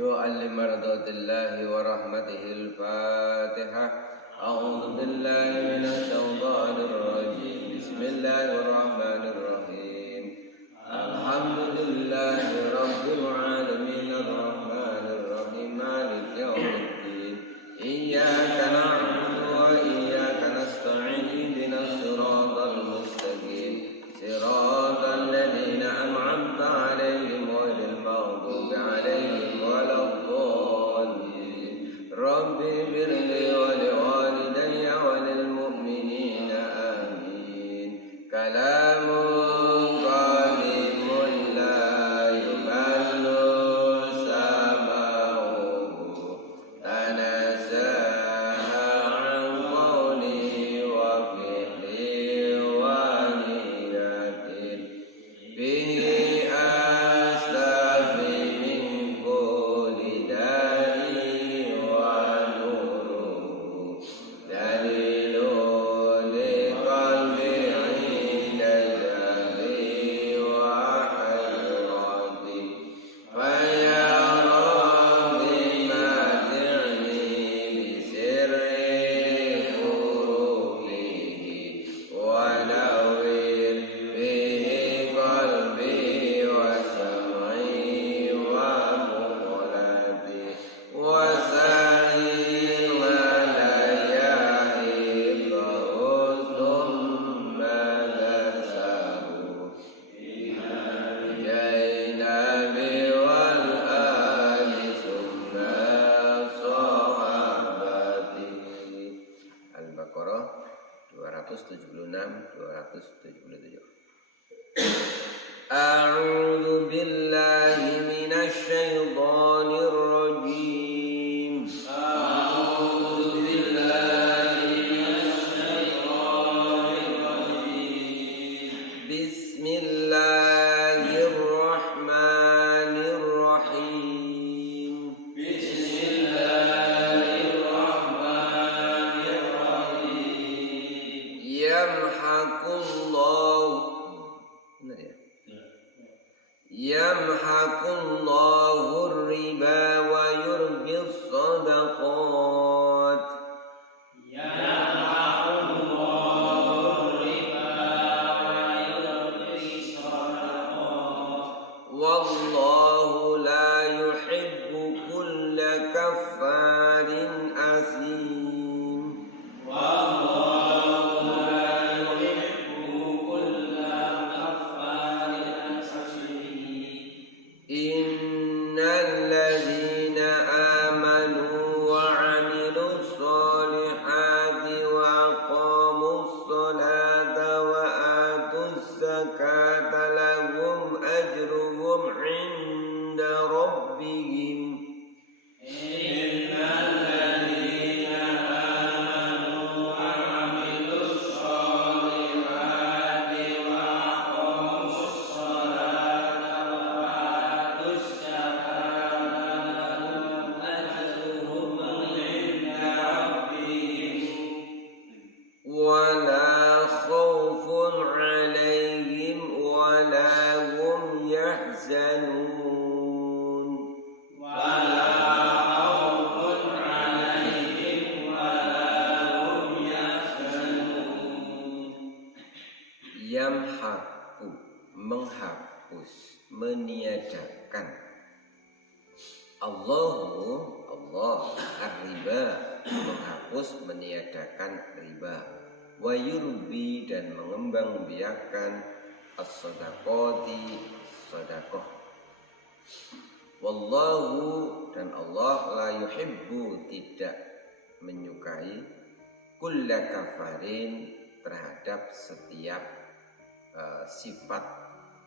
لمرضات الله ورحمته الفاتحة. أعوذ بالله من الشيطان الرجيم. بسم الله الرحمن الرحيم. الحمد لله رب العالمين الرحمن الرحيم مالك يوم الدين. إياك نعبد وإياك نستعين. اهدنا الصراط المستقيم صراط الذين أنعمت عليهم غير المغضوب عليهم ولا الضالين. رب اغفر لي ولوالدي وللمؤمنين آمين. كلام قديم لا يمل سماعه. تنزه عن قولي وفعلي ونية. به أستغفر من كل داء ونور. دليل لقلبي عند جهلي وحيرتي. فيا ربي متعني بسر حروفه ونور به قلبي وسمعي ومقلتي. وسائل علي حفظه ثم درسه. بجينب والآل ثم صحابتي. Al-Baqarah 276-277. A'udzu billahi minasy syaithanir rajim. A'udzu billahi minasy syaithanir rajim. Bismillahirrahmanirrahim. Bismillahirrahmanirrahim. Yamhaqullahu. Benar ya? Yamhaqullahu riba wa yurbis sadaqat. Wallahu la yuhibbu kulla kaffarin asim. Innal ladzina amanu wa 'amilus solihati wa aqamus sholata wa atuz zakata lahum ajruhum 'inda rabbihim. ولا خوف عليهم ولا هم يحزنون. Yamhaqu menghapus, meniadakan. Allah ar-riba menghapus, meniadakan riba. Wa yurbi dan mengembangbiakan as-sadaqati, sedekah. Wallahu dan Allah la yuhibbu tidak menyukai kulla kafarin terhadap setiap sifat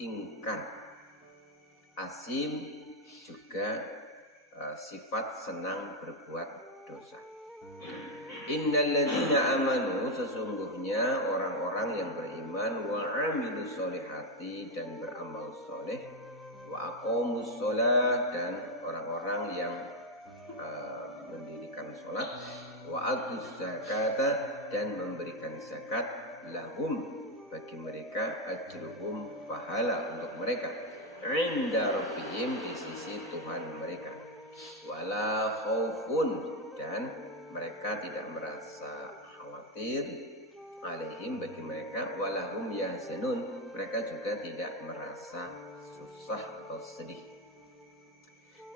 ingkar. Asim juga sifat senang berbuat dosa. Innal ladzina amanu, sesungguhnya orang-orang yang beriman, wa 'amilus solihati dan beramal soleh, wa aqamus sholah dan orang-orang yang mendirikan sholat, wa atuz zakata dan memberikan zakat, lahum bagi mereka ajruhum pahala untuk mereka, 'inda rabbihim di sisi Tuhan mereka. wala khaufun, dan mereka tidak merasa khawatir, alaihim bagi mereka, walahum yahzanun, mereka juga tidak merasa susah atau sedih.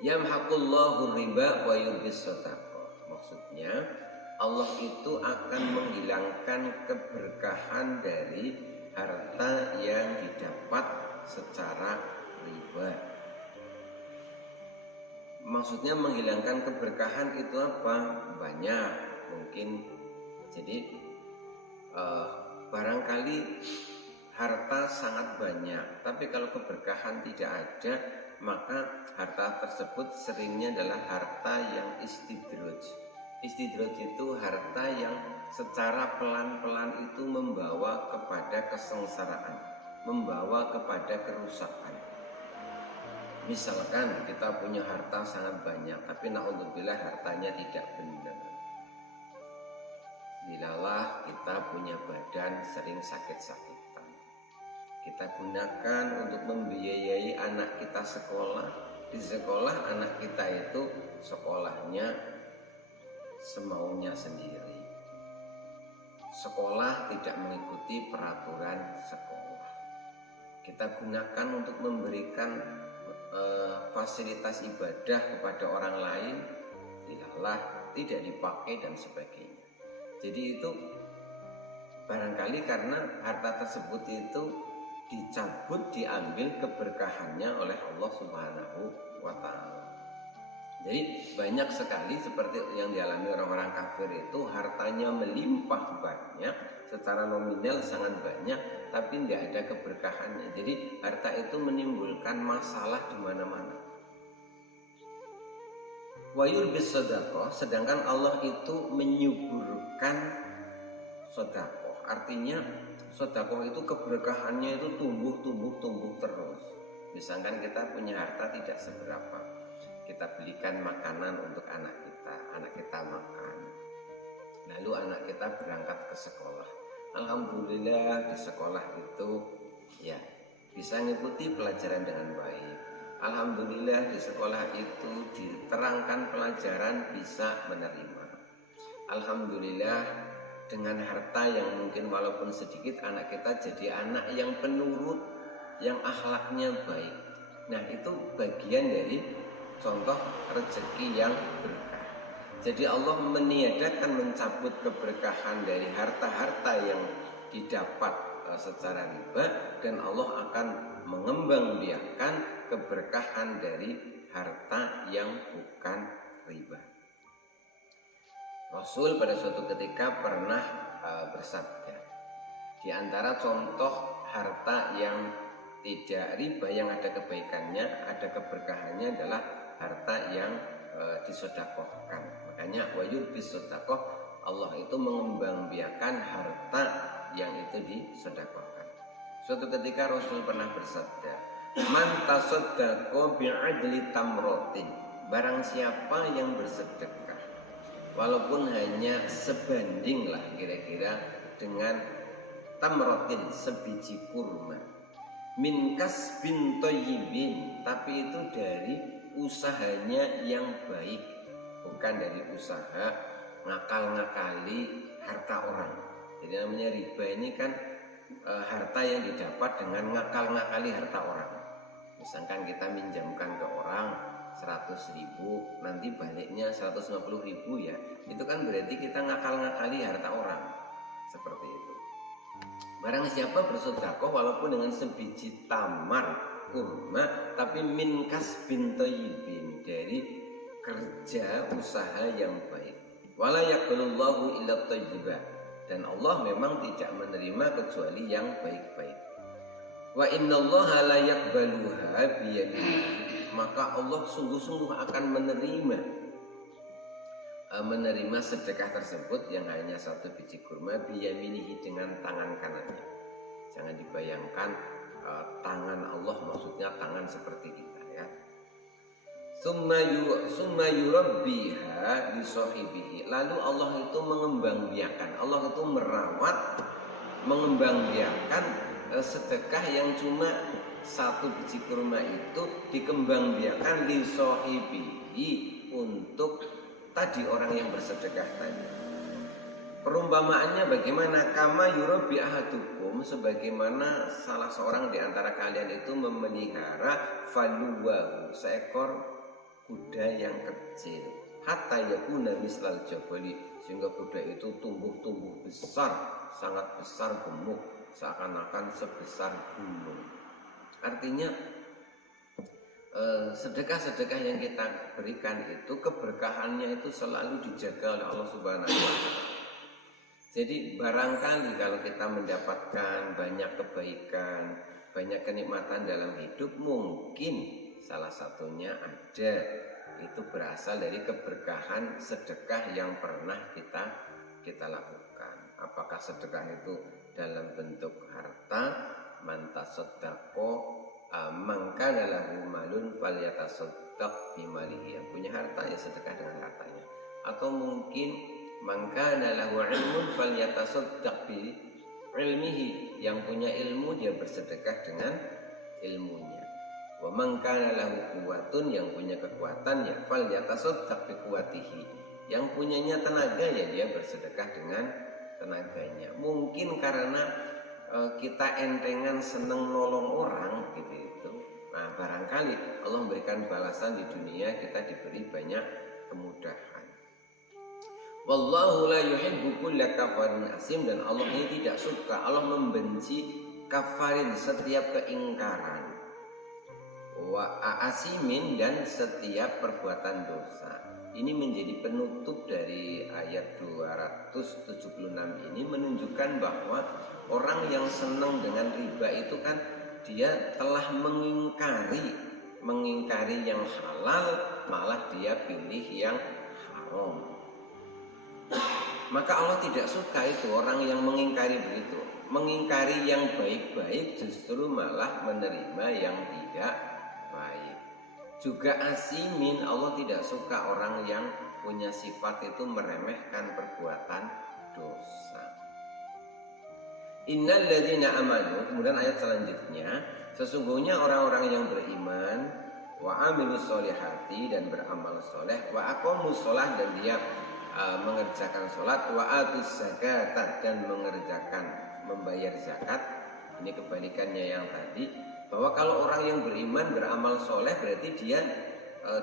Yamhaqullahu riba wa yurbis shadaqah. Maksudnya Allah itu akan menghilangkan keberkahan dari harta yang didapat secara riba. Maksudnya menghilangkan keberkahan itu apa? Banyak mungkin. Jadi barangkali harta sangat banyak, tapi kalau keberkahan tidak ada, maka harta tersebut seringnya adalah harta yang istidraj. Istidraj itu harta yang secara pelan-pelan itu membawa kepada kesengsaraan, membawa kepada kerusakan. Misalkan kita punya harta sangat banyak, tapi naudzubillah hartanya tidak benar. Bilalah kita punya badan sering sakit-sakitan, kita gunakan untuk membiayai anak kita sekolah. Di sekolah anak kita itu sekolahnya semaunya sendiri. Sekolah tidak mengikuti peraturan sekolah. Kita gunakan untuk memberikan fasilitas ibadah kepada orang lain, tidaklah tidak dipakai dan sebagainya. Jadi itu barangkali karena harta tersebut itu dicabut, diambil keberkahannya oleh Allah Subhanahu wa Ta'ala. Jadi banyak sekali seperti yang dialami orang-orang kafir itu, hartanya melimpah banyak, secara nominal sangat banyak, tapi tidak ada keberkahannya. Jadi harta itu menimbulkan masalah di mana-mana. Wa yurbis shadaqah, sedangkan Allah itu menyuburkan sedekah. Artinya sedekah itu keberkahannya itu tumbuh terus. Misalkan kita punya harta tidak seberapa, kita belikan makanan untuk anak kita makan, lalu anak kita berangkat ke sekolah. Alhamdulillah di sekolah itu ya bisa mengikuti pelajaran dengan baik. Alhamdulillah di sekolah itu diterangkan pelajaran bisa menerima. Alhamdulillah dengan harta yang mungkin walaupun sedikit, anak kita jadi anak yang penurut, yang akhlaknya baik. Nah itu bagian dari contoh rezeki yang berkah. Jadi Allah meniadakan, mencabut keberkahan dari harta-harta yang didapat secara riba, dan Allah akan mengembangbiakan keberkahan dari harta yang bukan riba. Rasul pada suatu ketika pernah bersabda, di antara contoh harta yang tidak riba, yang ada kebaikannya, ada keberkahannya adalah harta yang disedekahkan. Makanya wa yurbis shadaqah, Allah itu mengembangbiakan harta yang itu disedekahkan. Suatu ketika Rasul pernah bersabda, man tasaddaqa bi'adli tamratin, barang siapa yang bersedekah walaupun hanya sebanding lah kira-kira dengan tamratin, sebiji kurma, min kasbin thayyibin, tapi itu dari usahanya yang baik, bukan dari usaha ngakal-ngakali harta orang. Jadi namanya riba ini kan harta yang didapat dengan ngakal-ngakali harta orang. Misalkan kita minjamkan ke orang 100.000, nanti baliknya 150.000 ya, itu kan berarti kita ngakal-ngakali harta orang. Seperti itu. Barang siapa bersedekah walaupun dengan sebiji tamar kurma, tapi min kasbin thayyibin, dari kerja usaha yang baik. Wala yaqbalullahu illa thayyibah, dan Allah memang tidak menerima kecuali yang baik-baik. Wa innallaha la yaqbaluha biyadihi, maka Allah sungguh-sungguh akan menerima sedekah tersebut yang hanya satu biji kurma, biyaminihi, dengan tangan kanannya. Jangan dibayangkan tangan Allah maksudnya tangan seperti kita ya. Summa yurabbiha li sahibihi, lalu Allah itu mengembangbiakan, Allah itu merawat, mengembangbiakan sedekah yang cuma satu biji kurma itu dikembangbiakan li sahibihi, untuk tadi orang yang bersedekah tadi. Perumpamaannya bagaimana? Kama yurabi ahadukum, sebagaimana salah seorang di antara kalian itu memelihara faluwahu, seekor kuda yang kecil, hatta yakuna mislal jabali, sehingga kuda itu tumbuh besar, sangat besar gemuk, seakan-akan sebesar gunung. Artinya sedekah-sedekah yang kita berikan itu keberkahannya itu selalu dijaga oleh Allah Subhanahu wa taala. Jadi barangkali kalau kita mendapatkan banyak kebaikan, banyak kenikmatan dalam hidup, mungkin salah satunya ada itu berasal dari keberkahan sedekah yang pernah kita lakukan. Apakah sedekah itu dalam bentuk harta, mantasaddaqo, mangkana lahu malun falyatasaddaq bimalihi, yang punya harta ya sedekah dengan hartanya, atau mungkin mangkana lahu ilmun falyatasaddaq bi ilmihi, yang punya ilmu dia bersedekah dengan ilmunya. Wa mangkana lahu quwwatun, yang punya kekuatan ya falyatasaddaq bi quwwatihi, yang punyanya tenaga ya dia bersedekah dengan tenaganya. Mungkin karena kita entengan seneng nolong orang gitu itu. Nah, barangkali Allah memberikan balasan di dunia, kita diberi banyak kemudahan. Wallahu la yuhibbu kulla kafarin asim, dan Allah ini tidak suka, Allah membenci kafarin, setiap keingkaran, wa asimin, dan setiap perbuatan dosa. Ini menjadi penutup dari ayat 276 ini, menunjukkan bahwa orang yang senang dengan riba itu kan dia telah mengingkari yang halal, malah dia pilih yang haram. Maka Allah tidak suka itu orang yang mengingkari begitu. Mengingkari yang baik-baik justru malah menerima yang tidak baik. Juga asimin, Allah tidak suka orang yang punya sifat itu meremehkan perbuatan dosa. Innal ladzina amanu, kemudian ayat selanjutnya, sesungguhnya orang-orang yang beriman, wa amilus solihati, dan beramal soleh, wa aqamus sholah, dan dia mengerjakan sholat, wa atus zakat, dan membayar zakat. Ini kebalikannya yang tadi, bahwa kalau orang yang beriman beramal soleh berarti dia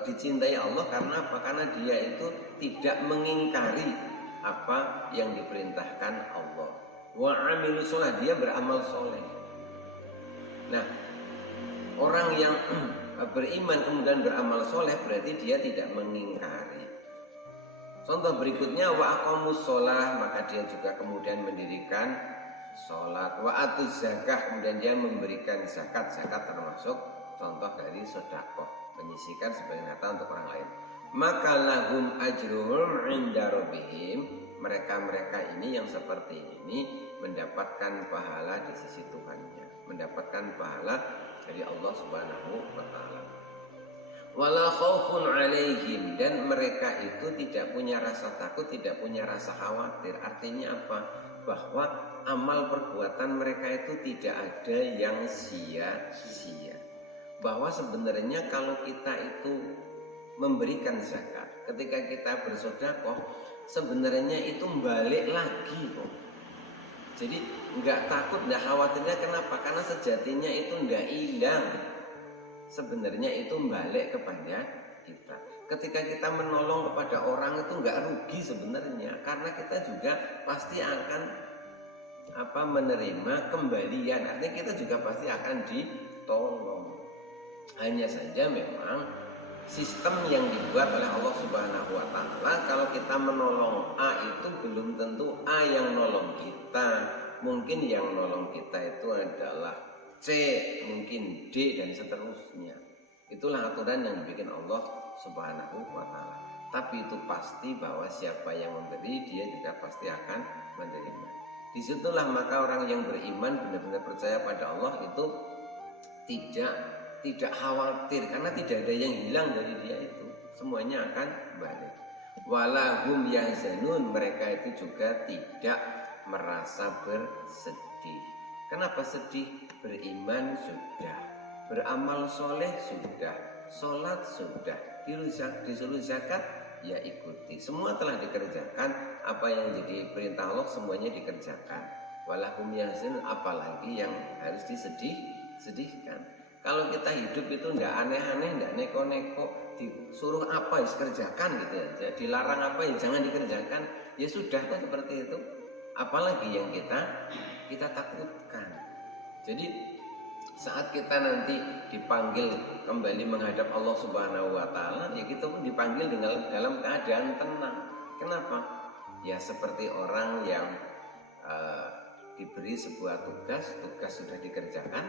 dicintai Allah. Karena apa? Karena dia itu tidak mengingkari apa yang diperintahkan Allah. Wa amilu sholah, dia beramal soleh. Nah, orang yang beriman kemudian beramal soleh berarti dia tidak mengingkari. Contoh berikutnya, wa aqamus sholah, maka dia juga kemudian mendirikan sholat. Wa atuz zakah, kemudian dia memberikan zakat. Zakat termasuk contoh dari sedekah, menyisihkan sebagian harta untuk orang lain. Maka lahum ajruhum inda rabbihim, mereka ini yang seperti ini mendapatkan pahala di sisi Tuhannya, mendapatkan pahala dari Allah Subhanahu wa taala. Wala khaufun alaihim, dan mereka itu tidak punya rasa takut, tidak punya rasa khawatir. Artinya apa? Bahwa amal perbuatan mereka itu tidak ada yang sia-sia. Bahwa sebenarnya kalau kita itu memberikan zakat, ketika kita bersedekah, sebenarnya itu balik lagi kok. Jadi enggak takut, enggak khawatirnya. Kenapa? Karena sejatinya itu enggak hilang. Sebenarnya itu balik kepada kita. Ketika kita menolong kepada orang itu enggak rugi sebenarnya, karena kita juga pasti akan menerima kembalian. Artinya kita juga pasti akan ditolong. Hanya saja memang sistem yang dibuat oleh Allah Subhanahu wa taala, kalau kita menolong A itu belum tentu A yang nolong kita. Mungkin yang nolong kita itu adalah C, mungkin D, dan seterusnya. Itulah aturan yang dibikin Allah Subhanahu wa taala. Tapi itu pasti bahwa siapa yang memberi, dia juga pasti akan menerima. Disitulah maka orang yang beriman benar-benar percaya pada Allah itu tidak khawatir, karena tidak ada yang hilang dari dia itu. Semuanya akan balik. Walahum yahzanun, mereka itu juga tidak merasa bersedih. Kenapa sedih? Beriman sudah, beramal soleh sudah, sholat sudah, disuruh zakat, ya ikuti. Semua telah dikerjakan, apa yang jadi perintah Allah semuanya dikerjakan. Walahum yahzanun, apalagi yang harus disedihkan. Kalau kita hidup itu ndak aneh-aneh, ndak neko-neko, disuruh apa ya kerjakan gitu aja, dilarang apa ya jangan dikerjakan, ya sudah kan seperti itu. Apalagi yang kita takutkan. Jadi saat kita nanti dipanggil kembali menghadap Allah Subhanahu wa taala, ya kita pun dipanggil dalam keadaan tenang. Kenapa? Ya seperti orang yang diberi sebuah tugas sudah dikerjakan,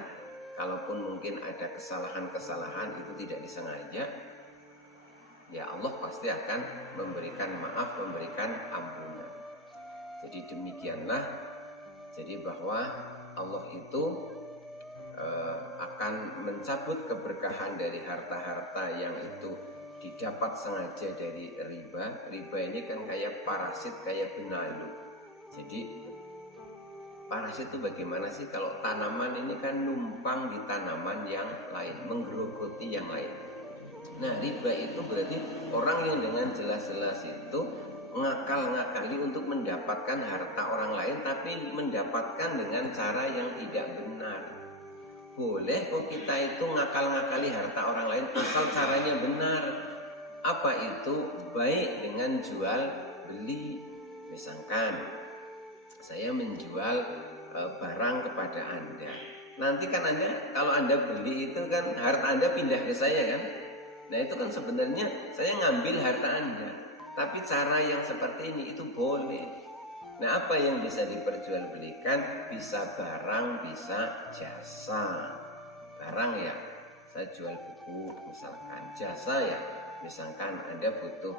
kalaupun mungkin ada kesalahan-kesalahan itu tidak disengaja, ya Allah pasti akan memberikan maaf, memberikan ampunan. Jadi demikianlah, jadi bahwa Allah itu akan mencabut keberkahan dari harta-harta yang itu didapat sengaja dari riba. Riba ini kan kayak parasit, kayak benalu. Jadi parasit itu bagaimana sih? Kalau tanaman ini kan numpang di tanaman yang lain, menggerogoti yang lain. Nah, riba itu berarti orang yang dengan jelas-jelas itu ngakal-ngakali untuk mendapatkan harta orang lain, tapi mendapatkan dengan cara yang tidak benar. Boleh kok kita itu ngakal-ngakali harta orang lain asal caranya benar. Apa itu? Baik dengan jual beli. Misalkan saya menjual barang kepada Anda. Nanti kan Anda, kalau Anda beli itu kan harta Anda pindah ke saya kan. Nah itu kan sebenarnya saya ngambil harta Anda. Tapi cara yang seperti ini itu boleh. Nah apa yang bisa diperjualbelikan? Bisa barang, bisa jasa. Barang ya, saya jual buku misalkan. Jasa ya, misalkan Anda butuh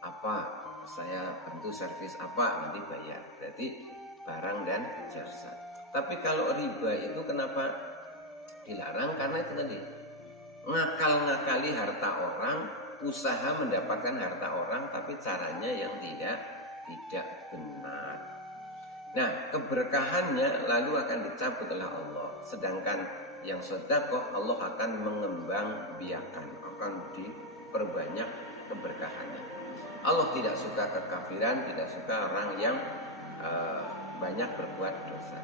apa, saya bantu servis apa, nanti bayar. Berarti barang dan jasa. Tapi kalau riba itu kenapa dilarang? Karena itu tadi, ngakal-ngakali harta orang, usaha mendapatkan harta orang, tapi caranya yang tidak benar. Nah, keberkahannya lalu akan dicabut oleh Allah. Sedangkan yang sedekah Allah akan mengembang biakan, akan diperbanyak keberkahannya. Allah tidak suka kekafiran, tidak suka orang yang banyak berbuat dosa.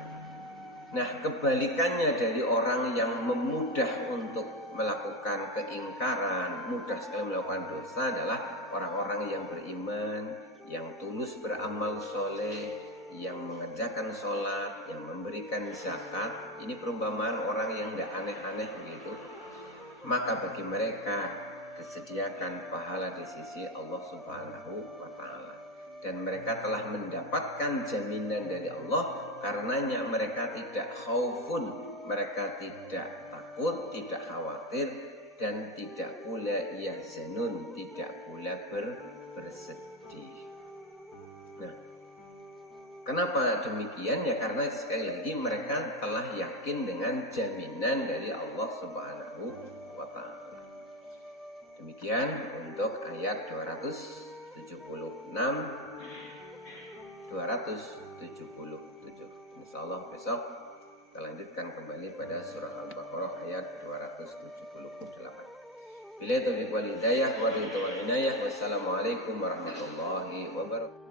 Nah, kebalikannya dari orang yang memudah untuk melakukan keingkaran, mudah sekali melakukan dosa adalah orang-orang yang beriman, yang tulus beramal soleh, yang mengerjakan sholat, yang memberikan zakat. Ini perumpamaan orang yang tidak aneh-aneh begitu. Maka bagi mereka disediakan pahala di sisi Allah Subhanahu wa taala. Dan mereka telah mendapatkan jaminan dari Allah, karenanya mereka tidak khaufun, mereka tidak takut, tidak khawatir, dan tidak pula yahzanun, tidak pula bersedih. Nah, kenapa demikian? Ya karena sekali lagi mereka telah yakin dengan jaminan dari Allah Subhanahu wa taala. Demikian untuk ayat 276 Insyaallah besok kita lanjutkan kembali pada surah Al-Baqarah ayat 278. Bila taufiq wal hidayah wa ridha wal inayah. Wassalamualaikum warahmatullahi wabarakatuh.